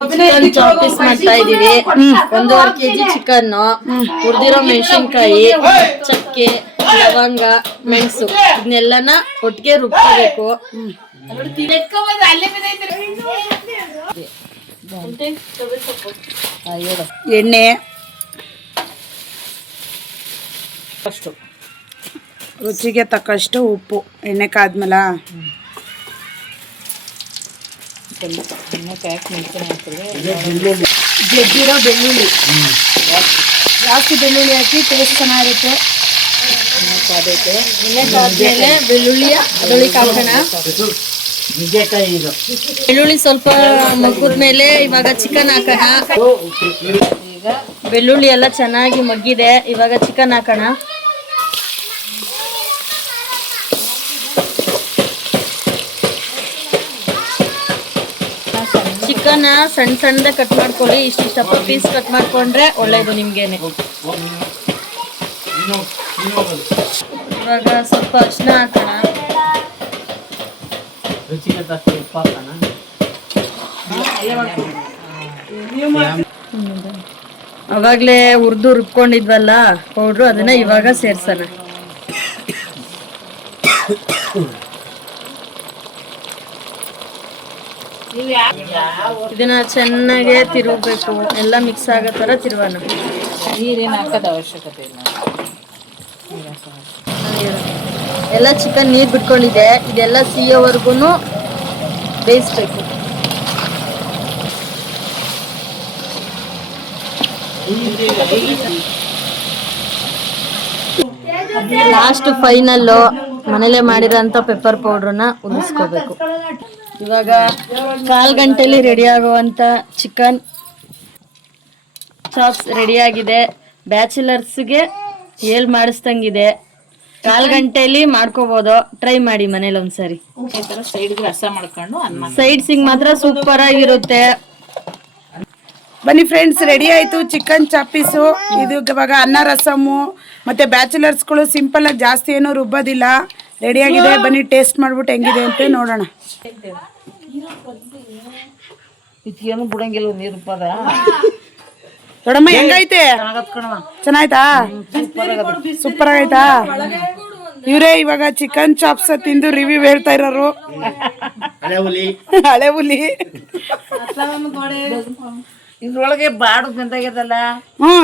Chicken ಚಾಪೀಸ್ ಮಾಡ್ತಾ ಇದೀವಿ. 1.5 kg chicken, ಹುರಿದಿರೋ ಮೆಣಸಿನ್ಕಾಯಿ, ಚಕ್ಕೆ, ಲವಂಗ, ಮೆಣಸು ಇದನ್ನೆಲ್ಲನ ಒಟ್ಟಿಗೆ ರುಬ್ಕೋಬೇಕು. ಎಣ್ಣೆ ಅಷ್ಟು, ರುಚಿಗೆ ತಕ್ಕಷ್ಟು ಉಪ್ಪು. ಎಣ್ಣೆ ಕಾದ್ಮೇಲೆ ಜಜ್ಜಿರೋ ಬೆಳ್ಳುಳ್ಳಿ, ಜಾಸ್ತಿ ಬೆಳ್ಳುಳ್ಳಿ ಹಾಕಿ ಟೇಸ್ಟ್ ಚೆನ್ನಾಗಿರುತ್ತೆ. ಎಣ್ಣೆ ಕಾದ್ಮೇಲೆ ಬೆಳ್ಳುಳ್ಳಿಯ ಅದೊಳಿಗೆ ಹಾಕೋಣ. ಬೆಳ್ಳುಳ್ಳಿ ಸ್ವಲ್ಪ ಮಗ್ಗಿದ್ಮೇಲೆ ಇವಾಗ ಚಿಕನ್ ಹಾಕೋಣ. ಬೆಳ್ಳುಳ್ಳಿ ಎಲ್ಲ ಚೆನ್ನಾಗಿ ಮಗ್ಗಿದೆ, ಇವಾಗ ಚಿಕನ್ ಹಾಕೋಣ. ಚಿಕನ್ ಸಣ್ಣ ಸಣ್ಣದೇ ಕಟ್ ಮಾಡ್ಕೊಳ್ಳಿ. ಇಷ್ಟಿಷ್ಟಪ್ಪ ಪೀಸ್ ಕಟ್ ಮಾಡ್ಕೊಂಡ್ರೆ ಒಳ್ಳೇದು ನಿಮ್ಗೇನೆ. ಇವಾಗ ಸ್ವಲ್ಪ ಅರಿಶಿನ ಹಾಕೋಣ. ಅವಾಗ್ಲೇ ಹುರಿದು ರುಬ್ಕೊಂಡಿದ್ವಲ್ಲ ಪೌಡ್ರು, ಅದನ್ನ ಇವಾಗ ಸೇರ್ಸೋಣ. ಇದನ್ನ ಚೆನ್ನಾಗಿ ತಿರುಗಬೇಕು, ಎಲ್ಲ ಮಿಕ್ಸ್ ಆಗೋ ತರ ತಿರುಗೋಣ. ನೀರೇನು ಹಾಕೋದ ಅವಶ್ಯಕತೆ ಇಲ್ಲ. ಎಲ್ಲ ಚಿಕನ್ ನೀರು ಬಿಟ್ಕೊಂಡಿದೆ, ಇದೆಲ್ಲ ಸಿಯೋವರೆಗೂ ಬೇಯಿಸ್ಬೇಕು. ಲಾಸ್ಟ್ ಫೈನಲ್ಲು ಮನೇಲೆ ಮಾಡಿರೋಂಥ ಪೆಪ್ಪರ್ ಪೌಡ್ರನ್ನ ಉದಿಸ್ಕೋಬೇಕು. ಇವಾಗ 1/4 ಗಂಟೆಲಿ ರೆಡಿ ಆಗುವಂಥ ಚಿಕನ್ ಚಾಪ್ಸ್ ರೆಡಿಯಾಗಿದೆ. ಬ್ಯಾಚುಲರ್ಸ್ಗೆ ಮಾಡಿಸ್ದಂಗಿದೆ. 1/4 ಗಂಟೆಲಿ ಮಾಡ್ಕೋಬೋದು. ಟ್ರೈ ಮಾಡಿ ಮನೇಲಿ ಒಂದ್ಸರಿ. ಸೈಡ್ಗೆ ರಸ ಮಾಡ್ಕೊಂಡು ಸೈಡ್ಸಿಗೆ ಮಾತ್ರ ಸೂಪರ್ ಆಗಿರುತ್ತೆ. ಬನ್ನಿ ಫ್ರೆಂಡ್ಸ್, ರೆಡಿ ಆಯಿತು ಚಿಕನ್ ಚಾಪೀಸು. ಇದು ಇವಾಗ ಅನ್ನ ರಸಮ್ಮು. ಮತ್ತು ಬ್ಯಾಚುಲರ್ಸ್ಗಳು ಸಿಂಪಲ್ಲಾಗಿ ಜಾಸ್ತಿ ಏನೂ ರುಬ್ಬೋದಿಲ್ಲ. ರೆಡಿಯಾಗಿದೆ, ಬನ್ನಿ ಟೇಸ್ಟ್ ಮಾಡ್ಬಿಟ್ಟು ಹೆಂಗಿದೆ ಅಂತ ನೋಡೋಣ. ಇದಕ್ಕೇನು ಬಿಡಂಗಿಲ್ಲ, ನೀರು ರುಬ್ಬದ. ದೊಡ್ಡಮ್ಮ ಹೆಂಗೈತೆ? ಚೆನ್ನಾಯ್ತಾ? ಸೂಪರ್ ಆಗೈತಾ? ಇವರೇ ಇವಾಗ ಚಿಕನ್ ಚಾಪ್ಸ್ ತಿಂದು ರಿವ್ಯೂ ಹೇಳ್ತಾ ಇರೋರು. ಹಳೆ ಹುಲಿ ಇದ್ರೊಳಗೆ ಬಾಡು ಬೆಂದಾಗ್ಯದಲ್ಲ. ಹ್ಞೂ